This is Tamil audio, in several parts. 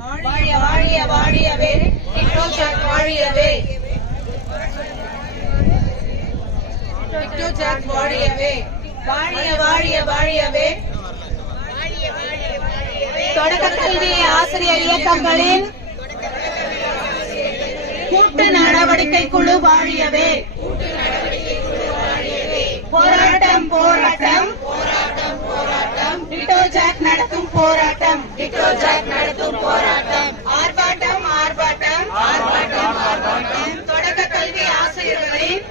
வாழிய வாழிய வாழியவே டிக்டோஜாக் வாழியவே டிக்டோஜாக் வாழியவே வாழிய வாழிய வாழியவே தொடக்க கல்வி ஆசிரியர் இயக்கங்களின் கூட்டு நடவடிக்கை குழு வாழியவே போராட்டம் போராட்டம் டிக்டோஜாக் நடத்தும் போராட்டம் ஆர்ப்பாட்டம் ஆர்ப்பாட்டம் தொடக்க கல்வி ஆசிரியர்களின்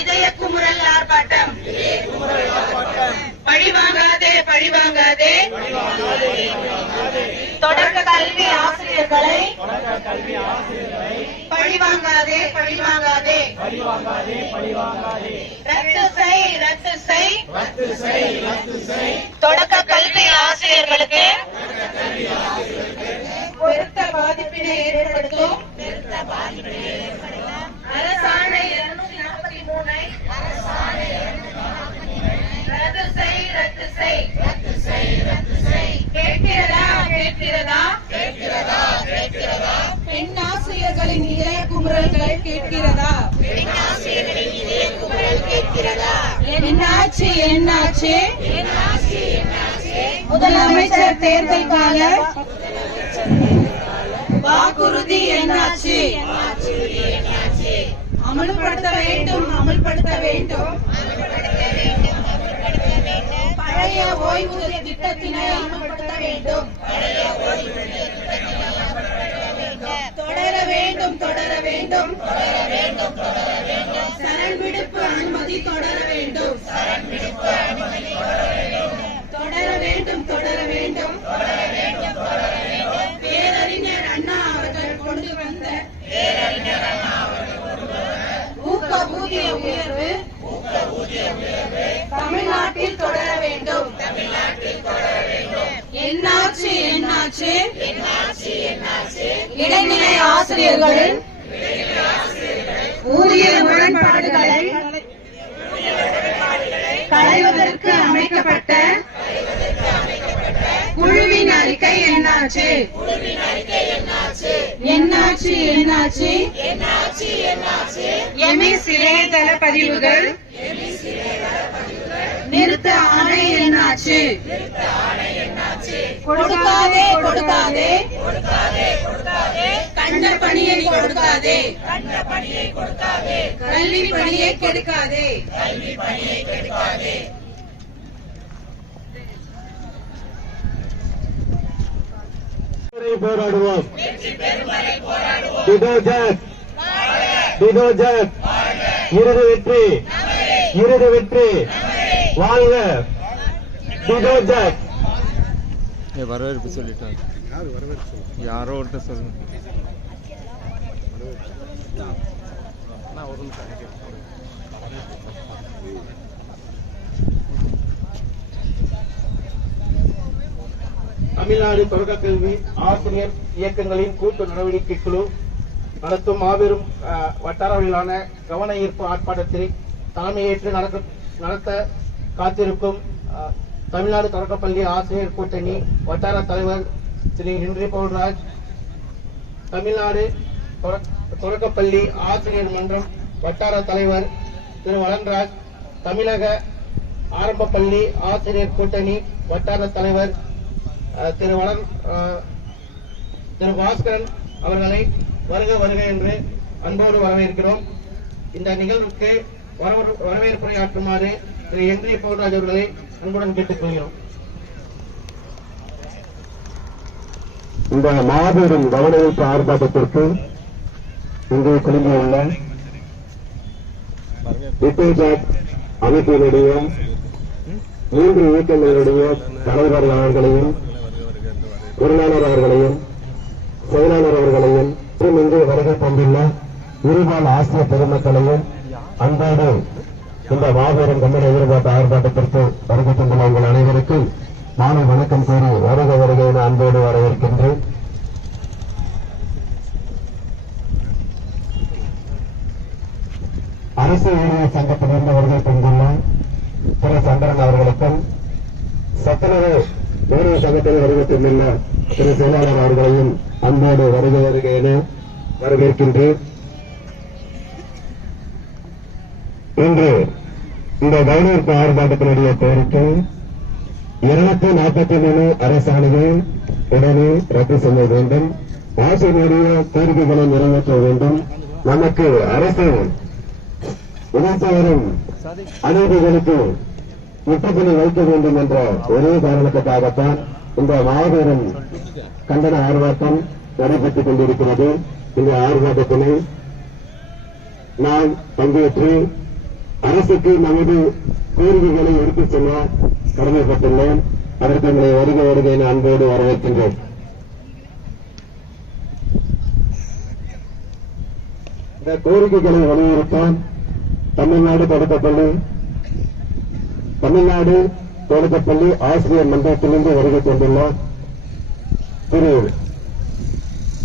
இதய குமுறல் ஆர்ப்பாட்டம் பழிவாங்காதே பழிவாங்காதே தொடக்க கல்வி ஆசிரியர்களை பழிவாங்காதே பழிவாங்காதே ரத்து செய் தொடக்க கல்வி ஆசிரியர்களுக்கு பெருத்த பாதிப்பினை ஏற்படுத்தும் அரசாணை 243 ரத்து செய் கேட்கிறதா பெண் ஆசிரியர்களின் இதய குமுறல்கள் கேட்கிறதா என்னாச்சு முதலமைச்சர் தேர்தல் கால வாக்குறுதி என்னாச்சு அமல்படுத்த வேண்டும் பழைய ஓய்வூதிய திட்டத்தினை அமல்படுத்த வேண்டும் தொடர வேண்டும் சரண் விடுப்பு அனுமதி தொடர வேண்டும் பேரறிஞர் அண்ணா அவர்கள் கொண்டு வந்த ஊதிய உயர்வு தமிழ்நாட்டில் தொடர வேண்டும் என்னாச்சு இடைநிலை ஆசிரியர்களின் ஊதிய முரண்பாடுகளை களைவதற்கு அமைக்கப்பட்ட குழுவின் அறிக்கை என்னாச்சு எம்எஸ் இணையதள பதிவுகள் நிறுத்த ஆணை என்னாச்சு கொடுக்காதே கண்ட பணியை கொடுக்காதே கல்வி பணியை கெடுக்காதே போராடுவோம் டிக்டோஜாக் இறுதி வெற்றி வாழ்க டிக்டோஜாக். வரவேற்பு சொல்லிட்டாங்க யாரோ ஒருத்தர் சொல்லுங்க. தமிழ்நாடு தொடக்க கல்வி ஆசிரியர் இயக்கங்களின் கூட்டு நடவடிக்கை குழு நடத்தும் மாபெரும் வட்டாரவிலான கவன ஈர்ப்பு ஆர்ப்பாட்டத்தை தலைமையேற்று நடத்த காத்திருக்கும் தமிழ்நாடு தொடக்கப்பள்ளி ஆசிரியர் கூட்டணி வட்டார தலைவர் திரு ஹென்றி பவுல்ராஜ், தமிழ்நாடு தொடக்கப்பள்ளி ஆசிரியர் மன்றம் வட்டார தலைவர் திரு வளன்ராஜ், தமிழக ஆரம்ப பள்ளி ஆசிரியர் கூட்டணி வட்டார தலைவர் திரு பாஸ்கரன் அவர்களை வருக என்று அன்போடு வரவேற்கிறோம். இந்த நிகழ்வுக்கு வரவேற்புரையாற்றுமாறு திரு ஹென்றி பவுல்ராஜ் அவர்களை அன்புடன் கேட்டுக்கொள்கிறோம். இந்த மாபெரும் கவனஈர்ப்பு ஆர்ப்பாட்டத்திற்கு இங்கே குழுமியுள்ள டிக்டோஜாக் அமைப்பினுடைய 3 இயக்கங்களுடைய தலைவர்கள் அவர்களையும் பொருளாளர் அவர்களையும் செயலாளர் அவர்களையும் இன்று வருகை தந்துள்ள இருபால் ஆசிய பெருமக்களையும் அன்போடு இந்த மாபெரும் கண்டன எதிர்பார்த்த ஆர்ப்பாட்டத்திற்கு வருகை தந்துள்ள உங்கள் அனைவருக்கும் மாலை வணக்கம் கூறி வருக என அன்போடு வரவேற்கின்றேன். அரசு ஊழியர் சங்கத்திலிருந்து வருகை தந்துள்ள திரு சந்திரன் அவர்களுக்கும் சத்துணவு ஊழியர் சங்கத்தில் வருகை தந்துள்ள திரு செயலாளர் அவர்களையும் அன்போடு வருக வருக என வரவேற்கின்றேன். இன்று இந்த கவனிப்பு ஆர்ப்பாட்டத்தினுடைய கோரிக்கை 243 அரசாணையை உடனே ரத்து செய்ய வேண்டும். ஆசிரியருடைய கோரிக்கைகளை நிறைவேற்ற வேண்டும். நமக்கு அரசு உழைத்து வரும் அநீதிகளுக்கு முற்றுப்புள்ளி வைக்க வேண்டும் என்ற ஒரே காரணத்துக்காகத்தான் இந்த மாபெரும் கண்டன ஆர்ப்பாட்டம் நடைபெற்றுக் கொண்டிருக்கிறது. இந்த ஆர்ப்பாட்டத்தினை நான் பங்கேற்று அரசுக்கு நமது கோரிக்கைகளை எடுத்துச் செல்ல கடமைப்பட்டுள்ளேன். அதற்கு எங்களை வருக வருக என அன்போடு வரவேற்கின்றோம். இந்த கோரிக்கைகளை வலியுறுத்த தமிழ்நாடு தொடக்கப்பள்ளி ஆசிரியர் மன்றத்திலிருந்து வருகை கொண்டுள்ள திரு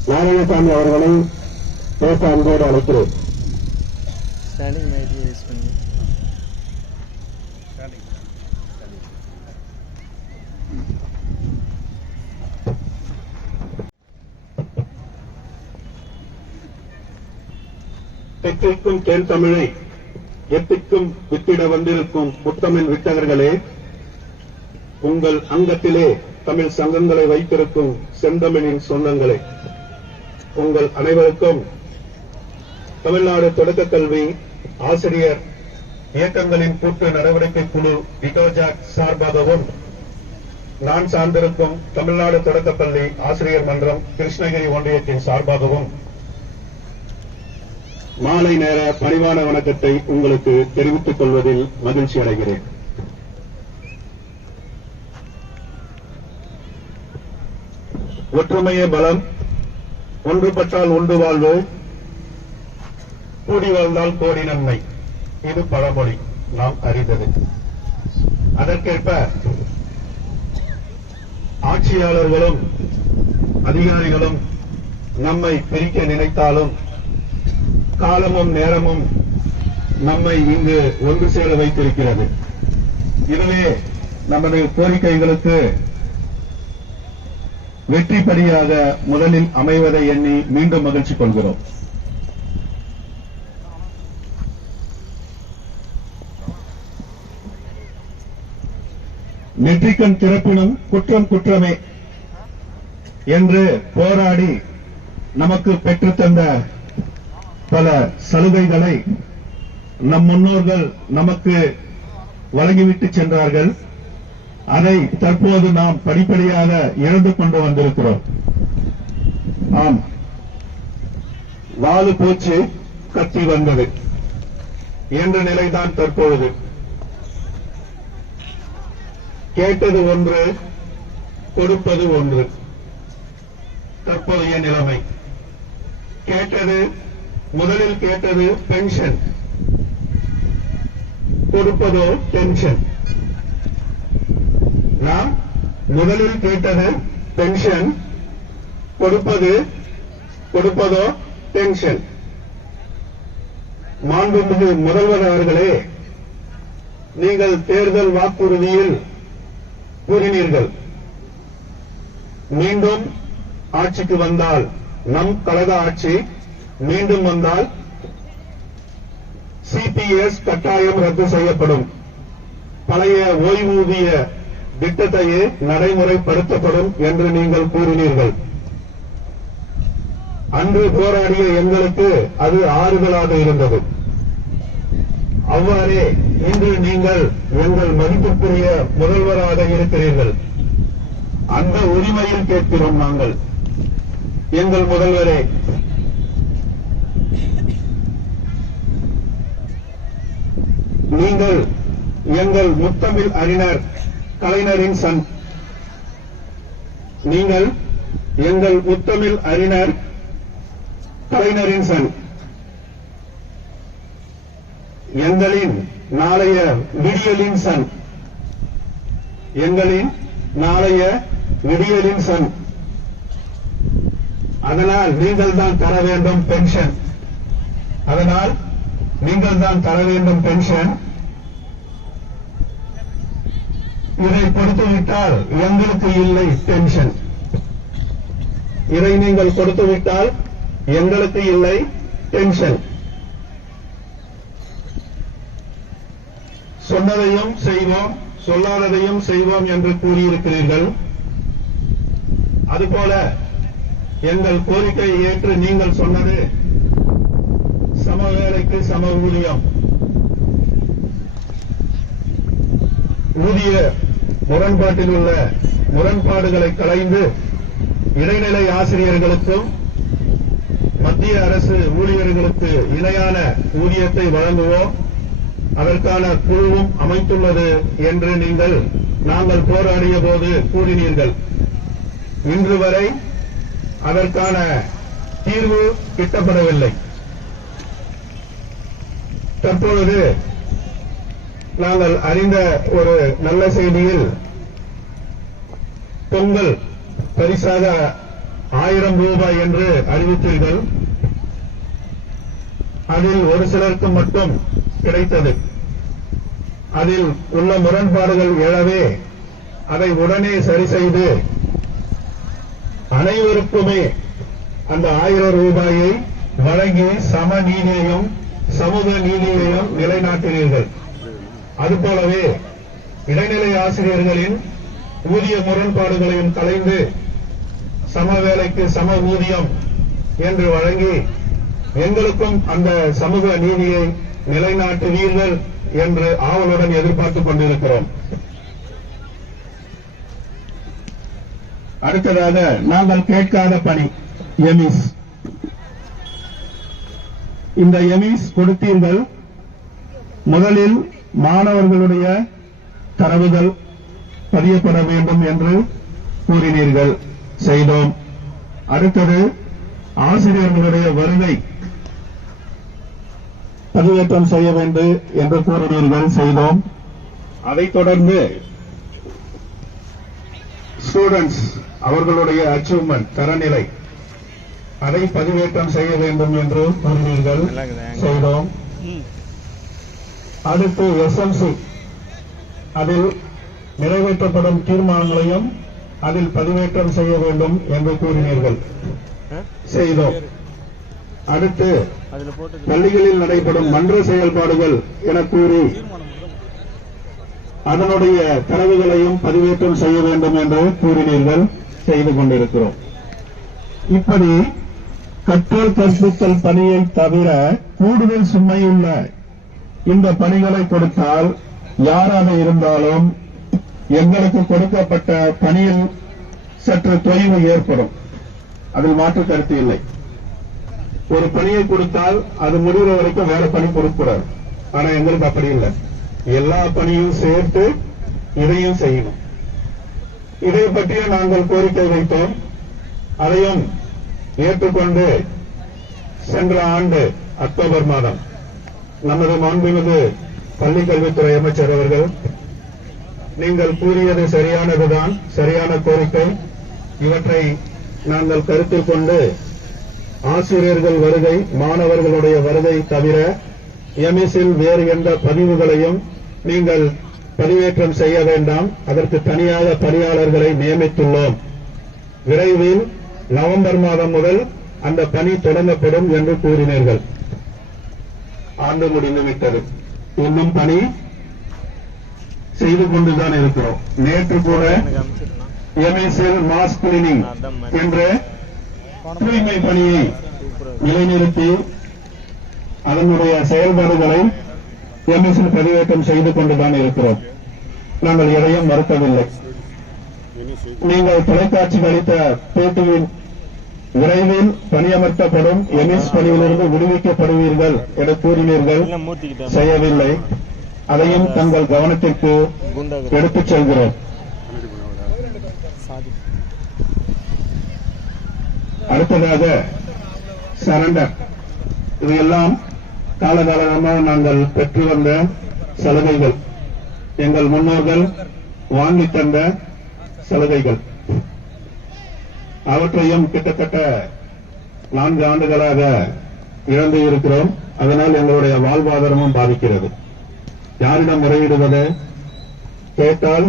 நாராயணசாமி அவர்களை பேச அன்போடு அழைக்கிறேன். ஸ்டாண்டிங் மைக் யூஸ் பண்ணி தெற்கிற்கும் தேன் தமிழை எத்திற்கும் வித்திட வந்திருக்கும் முத்தமிழ் வித்தகர்களே, உங்கள் அங்கத்திலே தமிழ் சங்கங்களை வைத்திருக்கும் செந்தமிழின் சொந்தங்களே, உங்கள் அனைவருக்கும் தமிழ்நாடு தொடக்க கல்வி ஆசிரியர் இயக்கங்களின் கூட்டு நடவடிக்கை குழு விகோஜாக் சார்பாகவும் நான் சார்ந்திருக்கும் தமிழ்நாடு தொடக்கப்பள்ளி ஆசிரியர் மன்றம் கிருஷ்ணகிரி ஒன்றியத்தின் சார்பாகவும் மாலை நேர பணிவான வணக்கத்தை உங்களுக்கு தெரிவித்துக் கொள்வதில் மகிழ்ச்சி அடைகிறேன். ஒற்றுமையே பலம், ஒன்றுபட்டால் உண்டு வாழ்வு, கூடி வாழ்ந்தால் கோடி நன்மை. இது பழமொழி, நாம் அறிந்தது. அதற்கேற்ப ஆட்சியாளர்களும் அதிகாரிகளும் நம்மை பிரிக்க நினைத்தாலும் காலமும் நேரமும் நம்மை இங்கு ஒன்று சேர வைத்திருக்கிறது. இதுவே நமது கோரிக்கைகளுக்கு வெற்றிப்படியாக முதலில் அமைவதை எண்ணி மீண்டும் மகிழ்ச்சி கொள்கிறோம். நெற்றிக்கண் திறப்பினும் குற்றம் குற்றமே என்று போராடி நமக்கு பெற்றுத்தந்த பல சலுகைகளை நம் முன்னோர்கள் நமக்கு வழங்கிவிட்டு சென்றார்கள். அதை தற்போது நாம் படிப்படியாக இழந்து கொண்டு வந்திருக்கிறோம். ஆம், வாளு போச்சு கத்தி வந்தது என்ற நிலைதான் தற்பொழுது. கேட்டது ஒன்று, கொடுப்பது ஒன்று தற்போதைய நிலைமை. முதலில் கேட்டது பென்ஷன், கொடுப்பதோ டென்ஷன். நாம் முதலில் கேட்டது பென்ஷன், கொடுப்பதோ டென்ஷன். மாண்புமிகு முதல்வர் அவர்களே, நீங்கள் தேர்தல் வாக்குறுதியில் கூறினீர்கள், மீண்டும் ஆட்சிக்கு வந்தால், நம் கழக ஆட்சி மீண்டும் வந்தால் சிபிஎஸ் கட்டாயம் ரத்து செய்யப்படும், பழைய ஓய்வூதிய திட்டத்தையே நடைமுறைப்படுத்தப்படும் என்று நீங்கள் கூறினீர்கள். அன்று போராடிய எங்களுக்கு அது ஆறுதலாக இருந்தது. அவ்வாறே இன்று நீங்கள் எங்கள் மதிப்புக்குரிய முதல்வராக இருக்கிறீர்கள். அந்த உரிமையில் கேட்கிறோம் நாங்கள், எங்கள் முதல்வரே, நீங்கள் எங்கள் முத்தமிழ் அறிஞர் கலைஞரின் சன். நீங்கள் எங்கள் முத்தமிழ் அறிஞர் கலைஞரின் சன். எங்களின் நாளைய விடியலின் சன். எங்களின் நாளைய விடியலின் சன். அதனால் நீங்கள் தான் தர வேண்டும் பென்ஷன். அதனால் நீங்கள் தான் தர வேண்டும் பென்ஷன். இதை கொடுத்துவிட்டால் எங்களுக்கு இல்லை டென்ஷன். இதை நீங்கள் கொடுத்துவிட்டால் எங்களுக்கு இல்லை டென்ஷன். சொன்னதையும் செய்வோம், சொல்லாததையும் செய்வோம் என்று கூறியிருக்கிறீர்கள். அதுபோல எங்கள் கோரிக்கையை ஏற்று நீங்கள் சொன்னது சம வேலைக்கு சம ஊதியம், ஊதிய முரண்பாட்டில் உள்ள முரண்பாடுகளை களைந்து இடைநிலை ஆசிரியர்களுக்கும் மத்திய அரசு ஊழியர்களுக்கு இணையான ஊதியத்தை வழங்குவோம், அதற்கான குழுவும் அமைத்துள்ளது என்று நாங்கள் போராடிய போது கூறினீர்கள். இன்று வரை அதற்கான தீர்வு கிட்டப்படவில்லை. தற்பொழுது நாங்கள் அறிந்த ஒரு நல்ல செய்தியில் பொங்கல் பரிசாக 1000 ரூபாய் என்று அறிவித்தீர்கள். அதில் ஒரு சிலருக்கு மட்டும் கிடைத்தது. அதில் உள்ள முரண்பாடுகள் எழவே அதை உடனே சரி செய்து அனைவருக்குமே அந்த 1000 ரூபாயை வழங்கி சம நீதியையும் சமூக நீதியையும் நிலைநாட்டினீர்கள். அதுபோலவே இடைநிலை ஆசிரியர்களின் ஊதிய முரண்பாடுகளையும் களைந்து சம வேலைக்கு சம ஊதியம் என்று வழங்கி எங்களுக்கும் அந்த சமூக நீதியை நிலைநாட்டுவீர்கள் என்று ஆவலுடன் எதிர்பார்த்துக் கொண்டிருக்கிறோம். அடுத்ததாக நாங்கள் கேட்காத பணி எமிஸ். இந்த எமிஸ் கொடுத்தீர்கள். முதலில் மாணவர்களுடைய தரவுகள் பதியப்பட வேண்டும் என்று கூறினீர்கள், செய்தோம். அடுத்தது ஆசிரியர்களுடைய வருகை பதிவேற்றம் செய்ய வேண்டும் என்று கூறினீர்கள், செய்தோம். அதைத் தொடர்ந்து ஸ்டூடெண்ட்ஸ் அவர்களுடைய அச்சீவ்மெண்ட் தரநிலை அதை பதிவேற்றம் செய்ய வேண்டும் என்று கூறினீர்கள், செய்தோம். அடுத்து எஸ்எம்சி அதில் நிறைவேற்றப்படும் தீர்மானங்களையும் அதில் பதிவேற்றம் செய்ய வேண்டும் என்று கூறினீர்கள், செய்தோம். அடுத்து பள்ளிகளில் நடைபெறும் மன்ற செயல்பாடுகள் என கூறி அதனுடைய தரவுகளையும் பதிவேற்றம் செய்ய வேண்டும் என்று கூறினீர்கள், செய்து கொண்டிருக்கிறோம். இப்படி கற்றல் கற்பித்தல் பணியை தவிர கூடுதல் சுமையுள்ள இந்த பணிகளை கொடுத்தால் யாராக இருந்தாலும் எங்களுக்கு கொடுக்கப்பட்ட பணியில் சற்று தொய்வு ஏற்படும். அதில் மாற்று கருத்து இல்லை. ஒரு பணியை கொடுத்தால் அது முடிகிற வரைக்கும் வேற பணி கொடுக்கூடாது. ஆனா எங்களுக்கு அப்படி இல்லை. எல்லா பணியும் சேர்த்து இதையும் செய்யணும். இதை பற்றிய நாங்கள் கோரிக்கை வைத்தோம். அதையும் ஏற்றுக்கொண்டு சென்ற ஆண்டு அக்டோபர் மாதம் நமது மாண்புமிகு பள்ளிக்கல்வித்துறை அமைச்சர் அவர்கள் நீங்கள் கூறியது சரியானதுதான், சரியான கோரிக்கை, இவற்றை நாங்கள் கருத்தில் கொண்டு ஆசிரியர்கள் வருகை, மாணவர்களுடைய வருகை தவிர எம்எஸ்ஸில் வேறு எந்த பதிவுகளையும் நீங்கள் பதிவேற்றம் செய்ய வேண்டாம், அதற்கு தனியாக பணியாளர்களை நியமித்துள்ளோம். விரைவில் நவம்பர் மாதம் முதல் அந்த பணி தொடங்கப்படும் என்று கூறினீர்கள். ஆண்டு முடிந்துவிட்டது. இன்னும் பணி செய்து கொண்டுதான் இருக்கிறோம். நேற்று கூட எம்எஸ்எல் மாஸ் கிளீனிங் என்ற தூய்மை பணியை நிலைநிறுத்தி அதனுடைய செயல்பாடுகளை எம்எஸ்எல் பதிவேற்றம் செய்து கொண்டுதான் இருக்கிறோம். நாங்கள் எதையும் மறுக்கவில்லை. நீங்கள் தொலைக்காட்சிக்கு அளித்த பேட்டியில் விரைவில் பணியமர்த்தப்படும் எம்எஸ் பணியிலிருந்து விடுவிக்கப்படுவீர்கள் என கூறினீர்கள், செய்யவில்லை. அதையும் தங்கள் கவனத்திற்கு எடுத்துச் செல்கிறோம். அடுத்ததாக சரண்டர். இவையெல்லாம் காலகாலமாக நாங்கள் பெற்று வந்த சலுகைகள், எங்கள் முன்னோர்கள் வாங்கி தந்த சலுகைகள். அவற்றையும் கிட்டத்தட்ட 4 ஆண்டுகளாக இழந்து இருக்கிறோம். அதனால் எங்களுடைய வாழ்வாதாரமும் பாதிக்கிறது. யாரிடம் முறையிடுவது? கேட்டால்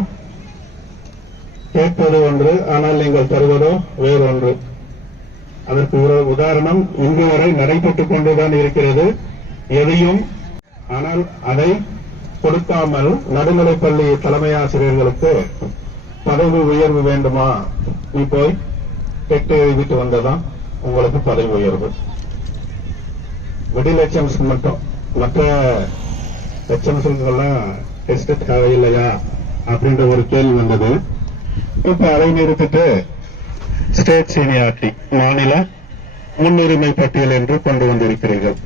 கேட்பது ஒன்று, ஆனால் நீங்கள் தருவதோ வேறொன்று. அதற்கு ஒரு உதாரணம் இன்று வரை நடைபெற்றுக் கொண்டுதான் இருக்கிறது. எதையும் ஆனால் அதை கொடுக்காமல் நடுநிலைப்பள்ளி தலைமை ஆசிரியர்களுக்கு பதவி உயர்வு வேண்டுமா, நீ போய் டெட் எழுதிட்டு வந்ததான் உங்களுக்கு பதவி உயர்வு. மிடில் எச்எம்ஸ் மட்டும், மற்ற எச்எம்ஸ்லாம் டெஸ்ட் தேவையில்லையா அப்படின்ற ஒரு கேள்வி வந்தது. இப்ப அதை நிறுத்திட்டு ஸ்டேட் சீனியாரிட்டி, மாநில முன்னுரிமை பட்டியல் என்று கொண்டு வந்திருக்கிறீர்கள்.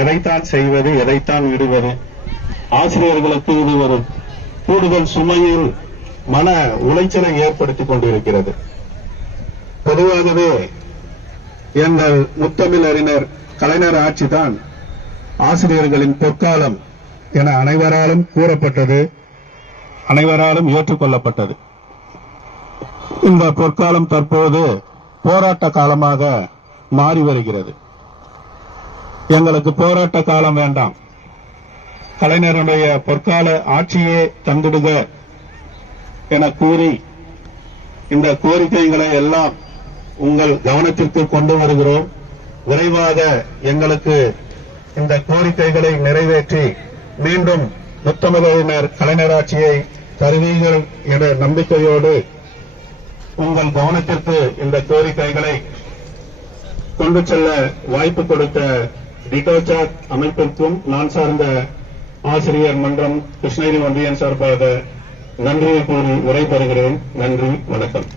எதைத்தான் செய்வது, எதைத்தான் விடுவது? ஆசிரியர்களுக்கு இது ஒரு கூடுதல் சுமையில் மன உளைச்சலை ஏற்படுத்திக் கொண்டிருக்கிறது. பொதுவாகவே எங்கள் முத்தமிழ் அறிஞர் கலைஞர் ஆட்சிதான் ஆசிரியர்களின் பொற்காலம் என அனைவராலும் கூறப்பட்டது, அனைவராலும் ஏற்றுக்கொள்ளப்பட்டது. இந்த பொற்காலம் தற்போது போராட்ட காலமாக மாறி வருகிறது. எங்களுக்கு போராட்ட காலம் வேண்டாம், கலைஞருடைய பொற்கால ஆட்சியே தந்திடுக என கூறி இந்த கோரிக்கைகளை எல்லாம் உங்கள் கவனத்திற்கு கொண்டு வருகிறோம். விரைவாக எங்களுக்கு இந்த கோரிக்கைகளை நிறைவேற்றி மீண்டும் முத்தமிழறிஞர் கலைஞர் ஆட்சியை தருவீர்கள் என்ற நம்பிக்கையோடு உங்கள் கவனத்திற்கு இந்த கோரிக்கைகளை கொண்டு செல்ல வாய்ப்பு கொடுத்த டிடோசாட் அமைப்பிற்கும் நான் சார்ந்த ஆசிரியர் மன்றம் கிருஷ்ணகிரி ஒன்றியம் சார்பாக நன்றியை கூறி விடைபெறுகிறேன். நன்றி, வணக்கம்.